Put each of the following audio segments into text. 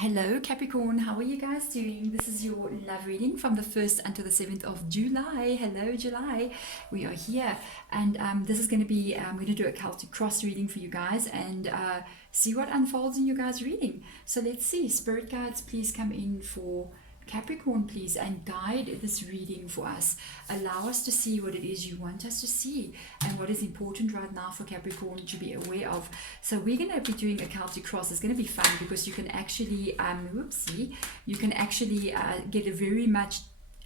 Hello Capricorn, how are you guys doing? This is your love reading from the 1st until the 7th of July. Hello July, we are here and this is going to be, I'm going to do a Celtic cross reading for you guys and see what unfolds in you guys' reading. So let's see, spirit guides, please come in for Capricorn, please, and guide this reading for us. Allow us to see what it is you want us to see and what is important right now for Capricorn to be aware of. So we're going to be doing a Celtic cross. It's going to be fun because you can actually, you can actually get a very much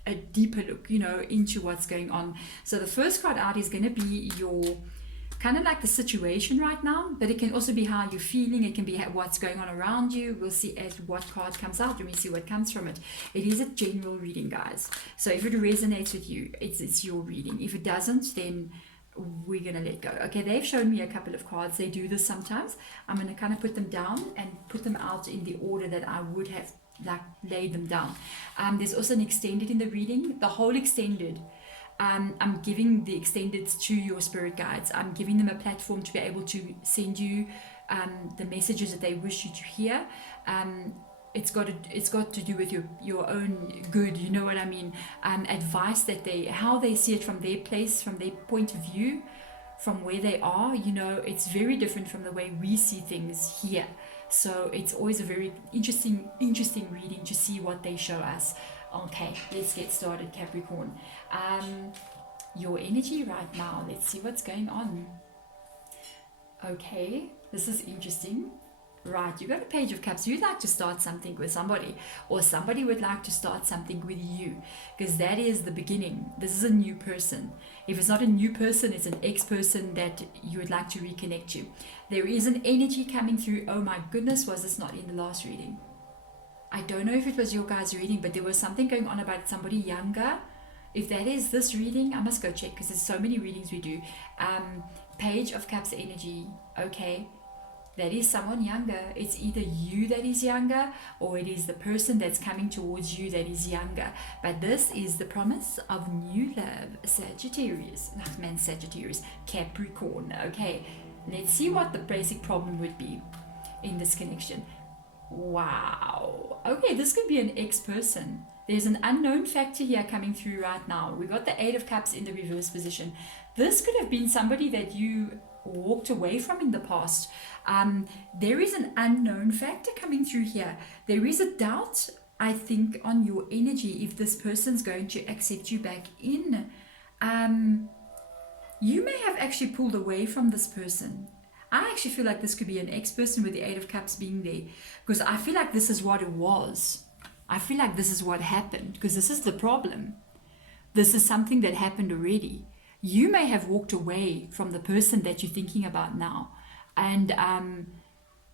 a deeper look, into what's going on. So the first card out is going to be your kind of like the situation right now, but it can also be how you're feeling. It can be what's going on around you. We'll see as what card comes out when we see what comes from it. It is a general reading, guys, so if it resonates with you, it's your reading. If it doesn't, then we're gonna let go. Okay, they've shown me a couple of cards. They do this sometimes. I'm gonna kind of put them down and put them out in the order that I would have like laid them down. There's also an extended in the reading. The whole extended, I'm giving the extended to your spirit guides. I'm giving them a platform to be able to send you the messages that they wish you to hear. It's got to do with your own good, you know what I mean? Advice that how they see it from their place, from their point of view, from where they are. It's very different from the way we see things here. So it's always a very interesting reading to see what they show us. Okay, let's get started, Capricorn. Your energy right now, let's see what's going on. Okay, this is interesting. Right, you got a Page of Cups. You'd like to start something with somebody, or somebody would like to start something with you, because that is the beginning. This is a new person. If it's not a new person, it's an ex-person that you would like to reconnect to. There is an energy coming through. Oh my goodness, was this not in the last reading? I don't know if it was your guys' reading, but there was something going on about somebody younger. If that is this reading, I must go check because there's so many readings we do. Page of Cups energy. Okay, that is someone younger. It's either you that is younger or it is the person that's coming towards you that is younger. But this is the promise of new love. Sagittarius, Sagittarius, Capricorn. Okay, let's see what the basic problem would be in this connection. Wow. Okay, this could be an ex-person. There's an unknown factor here coming through right now. We got the Eight of Cups in the reverse position. This could have been somebody that you walked away from in the past. There is an unknown factor coming through here. There is a doubt, I think, on your energy if this person's going to accept you back in. You may have actually pulled away from this person. I actually feel like this could be an ex-person with the Eight of Cups being there, because I feel like this is what it was. I feel like this is what happened, because this is the problem. This is something that happened already. You may have walked away from the person that you're thinking about now, and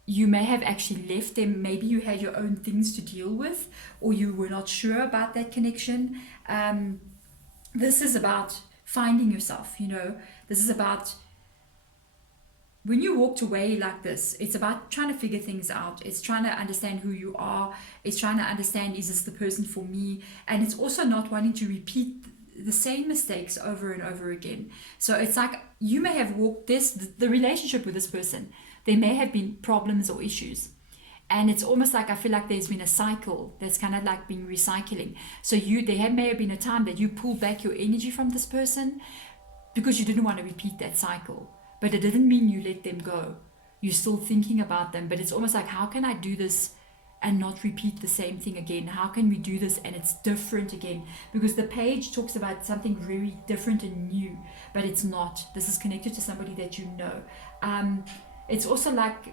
you may have actually left them. Maybe you had your own things to deal with, or you were not sure about that connection. This is about finding yourself, This is about when you walked away like this, it's about trying to figure things out. It's trying to understand who you are. It's trying to understand, is this the person for me? And it's also not wanting to repeat the same mistakes over and over again. So it's like you may have walked the relationship with this person. There may have been problems or issues. And it's almost like I feel like there's been a cycle that's kind of like been recycling. So may have been a time that you pulled back your energy from this person because you didn't want to repeat that cycle. But it didn't mean you let them go. You're still thinking about them. But it's almost like, how can I do this and not repeat the same thing again? How can we do this and it's different again? Because the page talks about something very different and new, but it's not. This is connected to somebody that you know. It's also like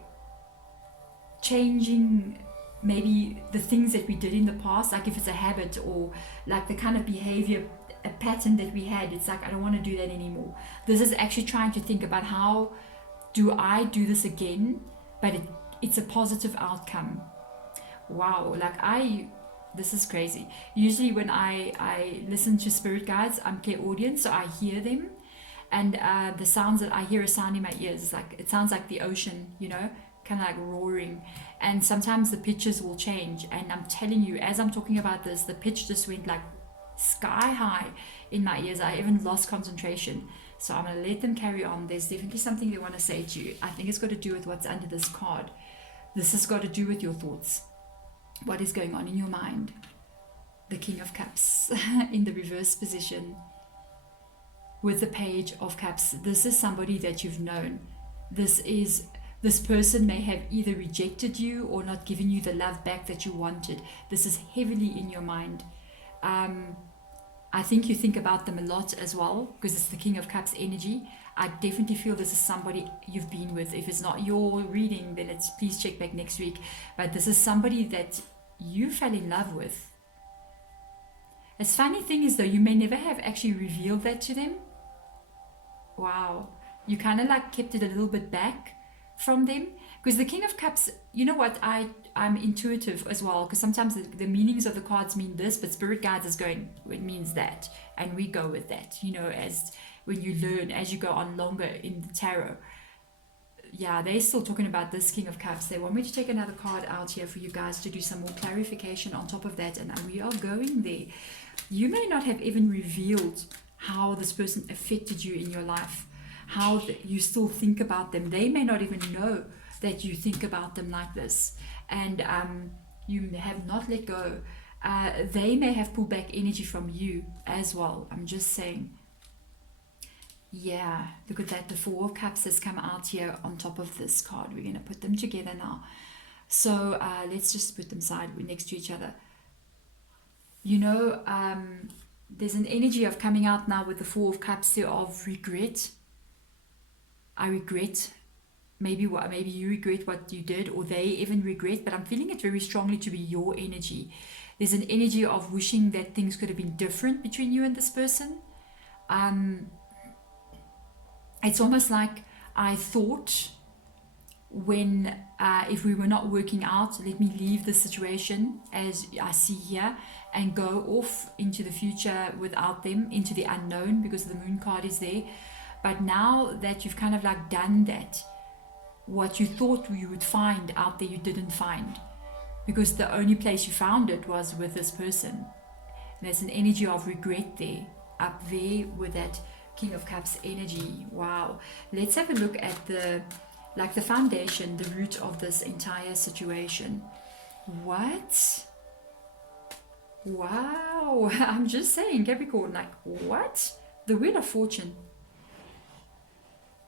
changing maybe the things that we did in the past, like if it's a habit or like the kind of behavior, a pattern that we had. It's like, I don't want to do that anymore. This is actually trying to think about, how do I do this again, but it's a positive outcome. Wow, this is crazy. Usually when I listen to spirit guides, I'm clairaudient, so I hear them, and the sounds that I hear a sound in my ears, it sounds like the ocean, kind of like roaring, and sometimes the pitches will change, and I'm telling you, as I'm talking about this, the pitch just went like sky high in my ears. I even lost concentration. So I'm going to let them carry on. There's definitely something they want to say to you. I think it's got to do with what's under this card. This has got to do with your thoughts. What is going on in your mind? The King of Cups in the reverse position with the Page of Cups. This is somebody that you've known. This person may have either rejected you or not given you the love back that you wanted. This is heavily in your mind. I think you think about them a lot as well, because it's the King of Cups energy. I definitely feel this is somebody you've been with. If it's not your reading, then please check back next week. But this is somebody that you fell in love with. A funny thing is though, you may never have actually revealed that to them. Wow. You kind of like kept it a little bit back from them, because the King of Cups, you know what, I'm intuitive as well, because sometimes the meanings of the cards mean this, but Spirit Guides is going, it means that, and we go with that, you know, as when you learn, as you go on longer in the tarot. Yeah, they're still talking about this King of Cups. They want me to take another card out here for you guys to do some more clarification on top of that, and we are going there. You may not have even revealed how this person affected you in your life, how you still think about them. They may not even know that you think about them like this, and you have not let go. They may have pulled back energy from you as well. I'm just saying. Yeah, look at that. The Four of Cups has come out here on top of this card. We're going to put them together now. So let's just put them side next to each other. You know, there's an energy of coming out now with the Four of Cups here of regret. I regret. Maybe you regret what you did, or they even regret, but I'm feeling it very strongly to be your energy. There's an energy of wishing that things could have been different between you and this person. It's almost like I thought when if we were not working out, let me leave the situation as I see here and go off into the future without them, into the unknown, because the Moon card is there. But now that you've kind of like done that, what you thought you would find out there, you didn't find, because the only place you found it was with this person. And there's an energy of regret there, up there with that King of Cups energy. Wow. Let's have a look at the foundation, the root of this entire situation. What? Wow. I'm just saying, Capricorn, like what? The Wheel of Fortune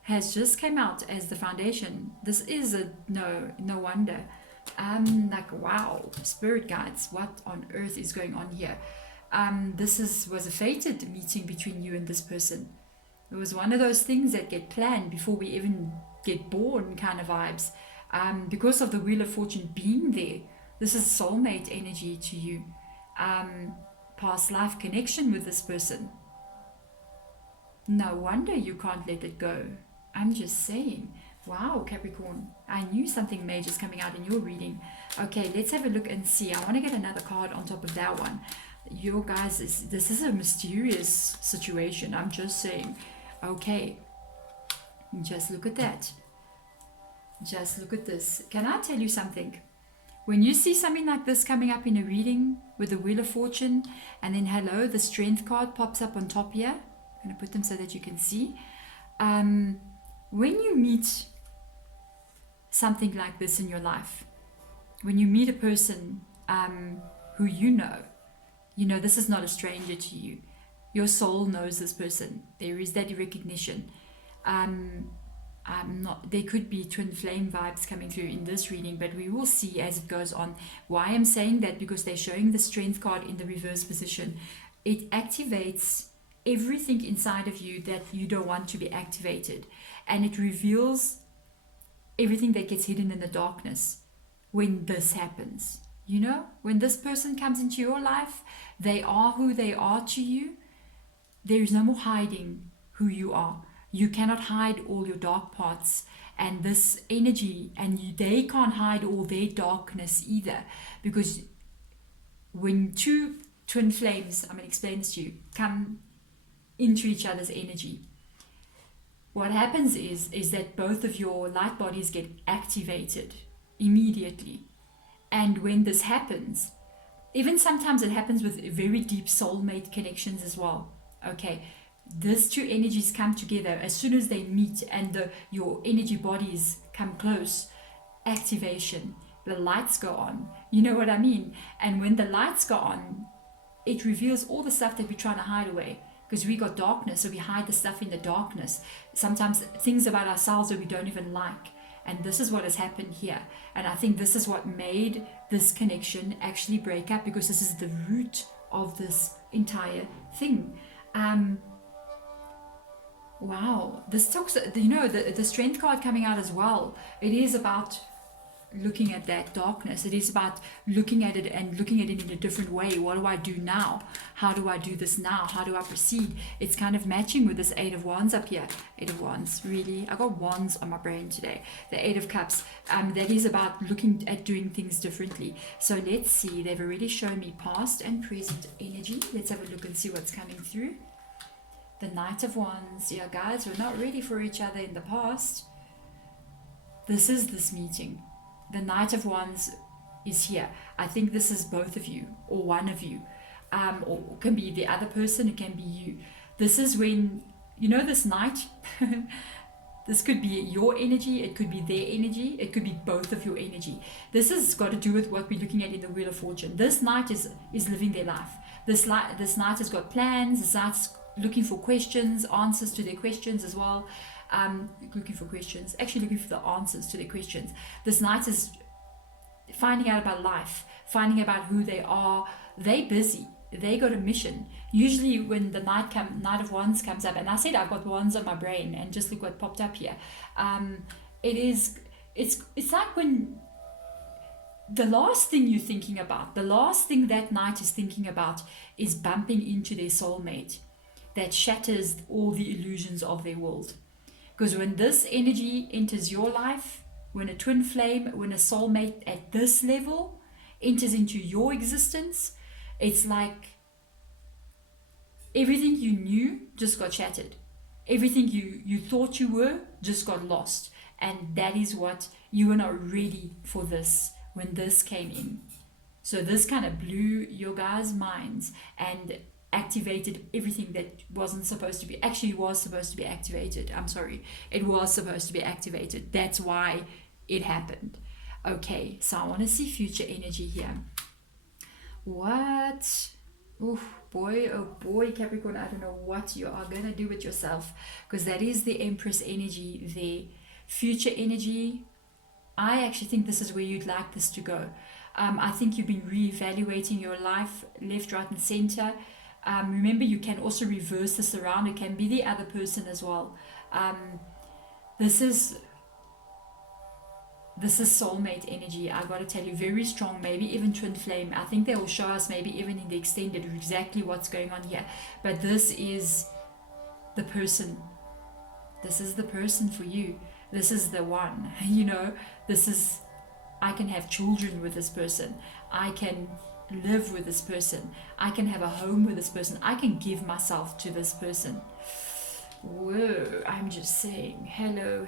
has just came out as the foundation. This is a no wonder. Like wow, Spirit Guides, what on earth is going on here? This was a fated meeting between you and this person. It was one of those things that get planned before we even get born kind of vibes. Because of the Wheel of Fortune being there, this is soulmate energy to you. Past life connection with this person. No wonder you can't let it go. I'm just saying. Wow, Capricorn. I knew something major is coming out in your reading. Okay, let's have a look and see. I want to get another card on top of that one. Your guys, this is a mysterious situation. I'm just saying. Okay. Just look at that. Just look at this. Can I tell you something? When you see something like this coming up in a reading with the Wheel of Fortune, and then hello, the Strength card pops up on top here. I'm going to put them so that you can see. When you meet something like this in your life, when you meet a person who you know this is not a stranger to you. Your soul knows this person. There is that recognition. There could be twin flame vibes coming through in this reading, but we will see as it goes on. Why I'm saying that, because they're showing the Strength card in the reverse position. It activates everything inside of you that you don't want to be activated, and it reveals everything that gets hidden in the darkness when this happens. You know, when this person comes into your life, they are who they are to you. There is no more hiding who you are. You cannot hide all your dark parts and this energy, and they can't hide all their darkness either, because when two twin flames, I'm going to explain this to you, come into each other's energy, what happens is that both of your light bodies get activated immediately. And when this happens, even sometimes it happens with very deep soulmate connections as well. Okay, these two energies come together as soon as they meet, and your energy bodies come close. Activation, the lights go on. You know what I mean? And when the lights go on, it reveals all the stuff that we're trying to hide away, because we got darkness, so we hide the stuff in the darkness. Sometimes things about ourselves that we don't even like. And this is what has happened here. And I think this is what made this connection actually break up, because this is the root of this entire thing. Wow, this talks, the strength card coming out as well. It is about looking at that darkness. It is about looking at it and looking at it in a different way. What do I do now? How do I do this now? How do I proceed? It's kind of matching with this 8 of Wands up here. 8 of Wands, really? I got wands on my brain today. The 8 of Cups. That is about looking at doing things differently. So let's see. They've already shown me past and present energy. Let's have a look and see what's coming through. The Knight of Wands. Yeah, guys, we're not ready for each other in the past. This is this meeting. The Knight of Wands is here. I think this is both of you, or one of you, or it can be the other person, it can be you. This is when, this Knight, this could be your energy, it could be their energy, it could be both of your energy. This has got to do with what we're looking at in the Wheel of Fortune. This Knight is living their life. This Knight has got plans. This Knight's looking for questions, answers to their questions as well. Looking for the answers to their questions. This Knight is finding out about life, finding about who they are. They busy. They got a mission. Usually when the Knight of Wands comes up, and I said I've got wands on my brain, and just look what popped up here. It's like when the last thing you're thinking about, the last thing that Knight is thinking about is bumping into their soulmate that shatters all the illusions of their world. Because when this energy enters your life, when a twin flame, when a soulmate at this level enters into your existence, it's like everything you knew just got shattered. Everything you thought you were just got lost. And that is what you were not ready for this when this came in. So this kind of blew your guys' minds and activated everything that wasn't supposed to be, actually was supposed to be activated. I'm sorry, it was supposed to be activated. That's why it happened. Okay, so I want to see future energy here. What? Oh boy, Capricorn, I don't know what you are going to do with yourself, because that is the Empress energy there. Future energy, I actually think this is where you'd like this to go. I think you've been reevaluating your life, left, right, and center. Remember, you can also reverse this around. It can be the other person as well. This is soulmate energy. I got to tell you, very strong, maybe even twin flame. I think they will show us maybe even in the extended exactly what's going on here. But this is the person. This is the person for you. This is the one. This is, I can have children with this person. I can live with this person. I can have a home with this person. I can give myself to this person. Whoa, I'm just saying. Hello.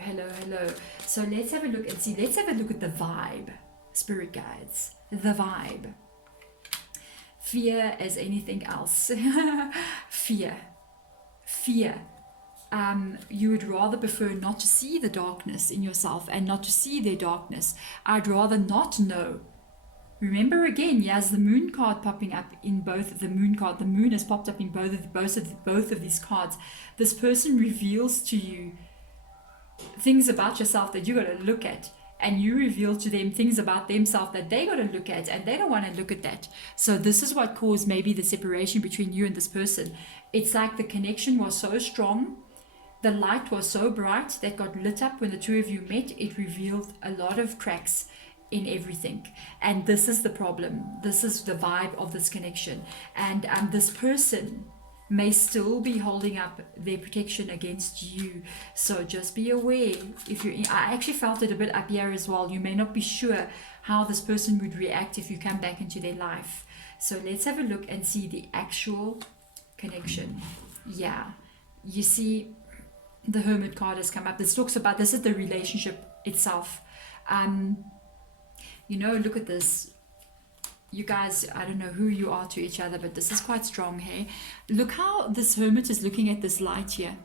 So let's have a look and see. Let's have a look at the vibe. Spirit guides. The vibe. Fear as anything else. Fear. You would rather prefer not to see the darkness in yourself and not to see their darkness. I'd rather not know. Remember again, yes, the moon card popping up in both. The moon card, the moon has popped up in both of these cards. This person reveals to you things about yourself that you got to look at, and you reveal to them things about themselves that they got to look at, and they don't want to look at that. So this is what caused maybe the separation between you and this person. It's like the connection was so strong, the light was so bright that got lit up when the two of you met. It revealed a lot of cracks in everything, and this is the problem. This is the vibe of this connection, and this person may still be holding up their protection against you. So just be aware. I actually felt it a bit up here as well. You may not be sure how this person would react if you come back into their life. So let's have a look and see the actual connection. Yeah, you see the Hermit card has come up. This talks about, this is the relationship itself. Look at this. You guys, I don't know who you are to each other, but this is quite strong, hey? Look how this Hermit is looking at this light here.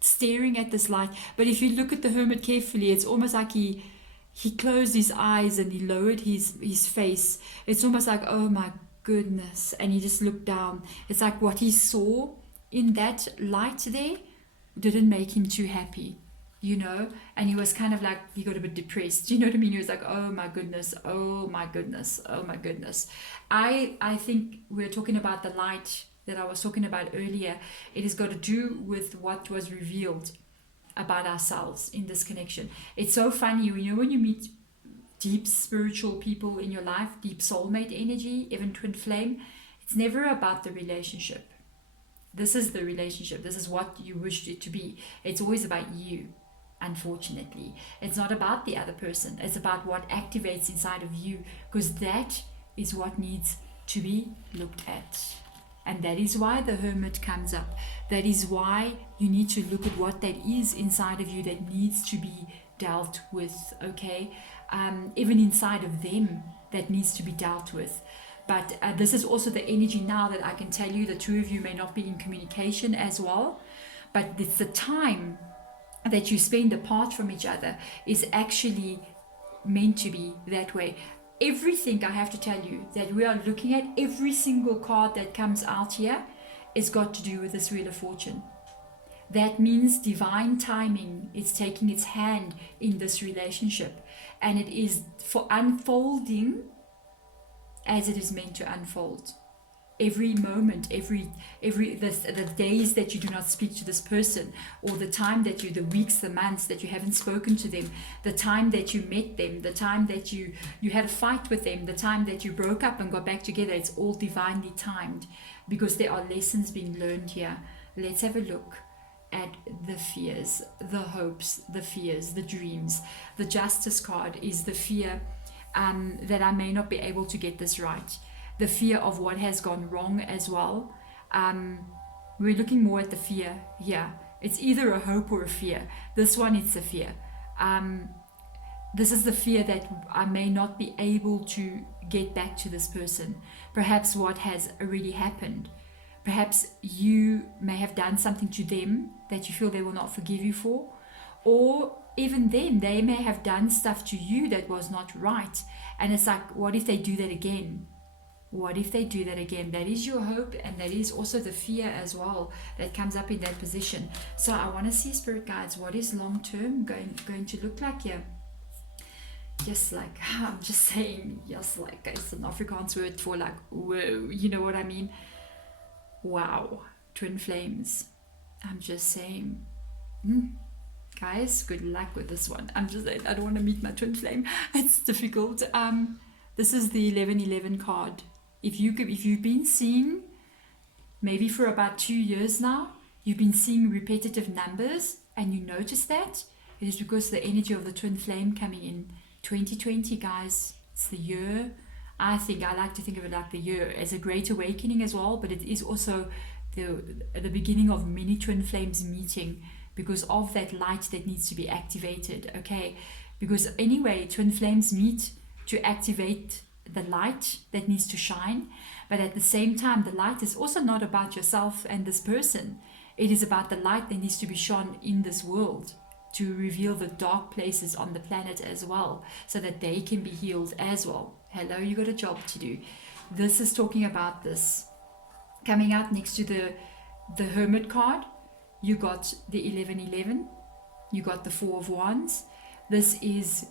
Staring at this light. But if you look at the Hermit carefully, it's almost like he he closed his eyes and he lowered his face. It's almost like, oh my goodness. And he just looked down. It's like what he saw in that light there didn't make him too happy, you know. And he was kind of like, he got a bit depressed, you know what I mean? He was like, oh my goodness, oh my goodness, oh my goodness. I think we're talking about the light that I was talking about earlier. It has got to do with what was revealed about ourselves in this connection. It's so funny, you know, when you meet deep spiritual people in your life, deep soulmate energy, even twin flame, it's never about the relationship. This is the relationship. This is what you wished it to be. It's always about you, unfortunately. It's not about the other person. It's about what activates inside of you, because that is what needs to be looked at. And that is why the hermit comes up. That is why you need to look at what that is inside of you that needs to be dealt with, okay? Even inside of them, that needs to be dealt with. But this is also the energy now that I can tell you the two of you may not be in communication as well. But it's the time that you spend apart from each other is actually meant to be that way. Everything, I have to tell you, that we are looking at, every single card that comes out here is got to do with this Wheel of Fortune. That means divine timing is taking its hand in this relationship, and it is for unfolding as it is meant to unfold. Every moment, the days that you do not speak to this person, or the time that the weeks, the months that you haven't spoken to them, the time that you met them, the time that you had a fight with them, the time that you broke up and got back together, it's all divinely timed, because there are lessons being learned here. Let's have a look at the fears, the hopes, the fears, the dreams. The Justice card is the fear that I may not be able to get this right. The fear of what has gone wrong as well. We're looking more at the fear here. It's either a hope or a fear. This one, it's a fear. This is the fear that I may not be able to get back to this person. Perhaps what has already happened. Perhaps you may have done something to them that you feel they will not forgive you for. Or even then, they may have done stuff to you that was not right. And it's like, what if they do that again? What if they do that again? That is your hope, and that is also the fear as well that comes up in that position. So I want to see, Spirit Guides, what is long term going to look like here? Just like, I'm just saying, just like, it's an Afrikaans word for like, whoa, you know what I mean? Wow, twin flames. I'm just saying, guys, good luck with this one. I'm just saying, I don't want to meet my twin flame. It's difficult. This is the 1111 card. If you've been seeing, maybe for about 2 years now, you've been seeing repetitive numbers and you notice that, it is because the energy of the twin flame coming in. 2020, guys, it's the year. I like to think of it like the year as a great awakening as well, but it is also the beginning of many twin flames meeting, because of that light that needs to be activated, okay? Because anyway, twin flames meet to activate the light that needs to shine, but at the same time, the light is also not about yourself and this person. It is about the light that needs to be shone in this world to reveal the dark places on the planet as well, so that they can be healed as well. Hello, you got a job to do. This is talking about this. Coming out next to the Hermit card, you got the 1111, you got the 4 of Wands. This is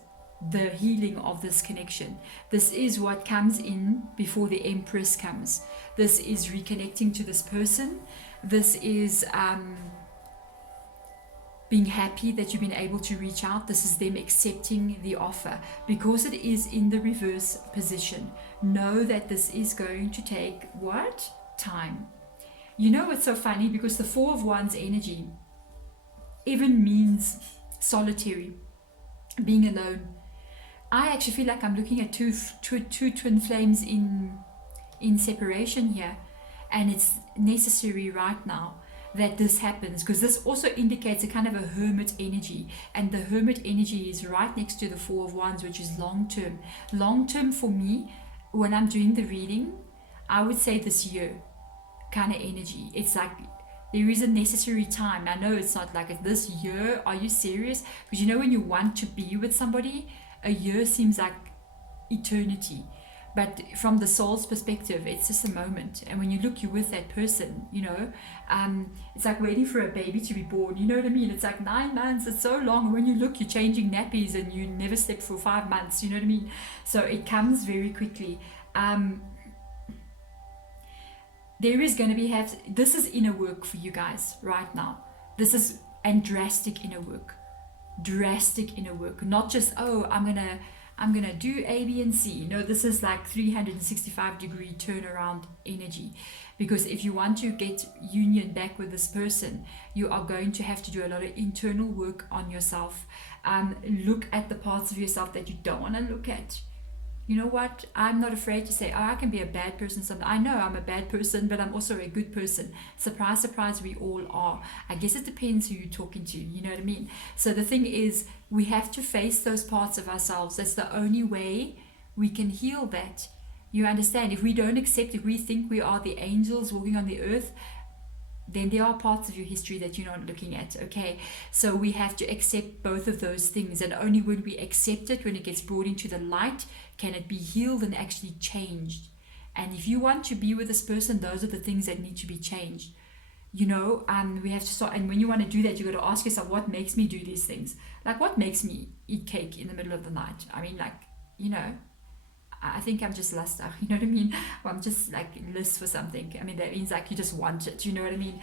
the healing of this connection. This is what comes in before the Empress comes. This is reconnecting to this person. This is being happy that you've been able to reach out. This is them accepting the offer, because it is in the reverse position. Know that this is going to take what? Time. You know, it's so funny because the 4 of Wands energy even means solitary, being alone. I actually feel like I'm looking at two twin flames in separation here, and it's necessary right now that this happens, because this also indicates a kind of a hermit energy, and the hermit energy is right next to the 4 of Wands, which is long term. Long term for me, when I'm doing the reading, I would say this year kind of energy. It's like there is a necessary time. I know it's not like this year, are you serious? Because you know, when you want to be with somebody A year seems like eternity, but from the soul's perspective, it's just a moment. And when you look, you're with that person, you know. It's like waiting for a baby to be born, you know what I mean? It's like 9 months, it's so long. When you look, you're changing nappies and you never slept for 5 months, you know what I mean? So it comes very quickly. There is going to be this is inner work for you guys right now. This is and drastic inner work, not just, oh, I'm gonna do A, B, and C. No, this is like 365-degree turnaround energy. Because if you want to get union back with this person, you are going to have to do a lot of internal work on yourself. Look at the parts of yourself that you don't want to look at. You know what? I'm not afraid to say, oh, I can be a bad person. I know I'm a bad person, but I'm also a good person. Surprise, surprise, we all are. I guess it depends who you're talking to. You know what I mean? So the thing is, we have to face those parts of ourselves. That's the only way we can heal that. You understand? If we don't accept, if we think we are the angels walking on the earth, then there are parts of your history that you're not looking at, okay? So we have to accept both of those things, and only when we accept it, when it gets brought into the light, can it be healed and actually changed. And if you want to be with this person, those are the things that need to be changed. You know, we have to start, and when you want to do that, you got to ask yourself, what makes me do these things? Like, what makes me eat cake in the middle of the night? I mean, like, you know, I think I'm just lustig, you know what I mean? Or I'm just like lust for something. I mean, that means like you just want it, you know what I mean?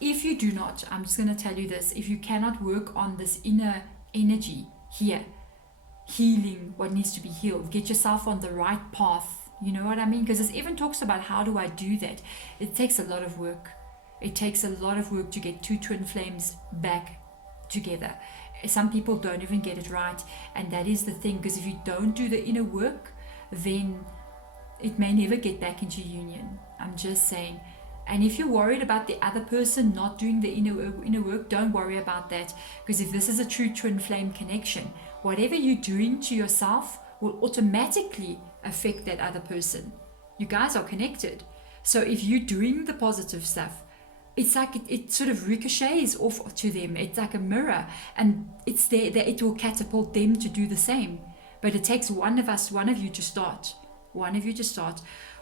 If you do not, I'm just going to tell you this, if you cannot work on this inner energy here, healing what needs to be healed, get yourself on the right path, you know what I mean? Because it even talks about how do I do that? It takes a lot of work. It takes a lot of work to get two twin flames back together. Some people don't even get it right, and that is the thing, because if you don't do the inner work, then it may never get back into union. I'm just saying. And if you're worried about the other person not doing the inner work, don't worry about that, because if this is a true twin flame connection, whatever you're doing to yourself will automatically affect that other person. You guys are connected. So if you're doing the positive stuff, it's like it sort of ricochets off to them. It's like a mirror, and it's there that it will catapult them to do the same. But it takes one of you to start.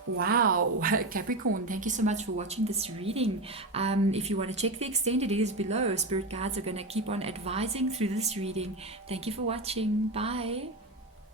Wow, Capricorn, thank you so much for watching this reading. If you want to check the extended, it is below. Spirit guides are going to keep on advising through this reading. Thank you for watching. Bye.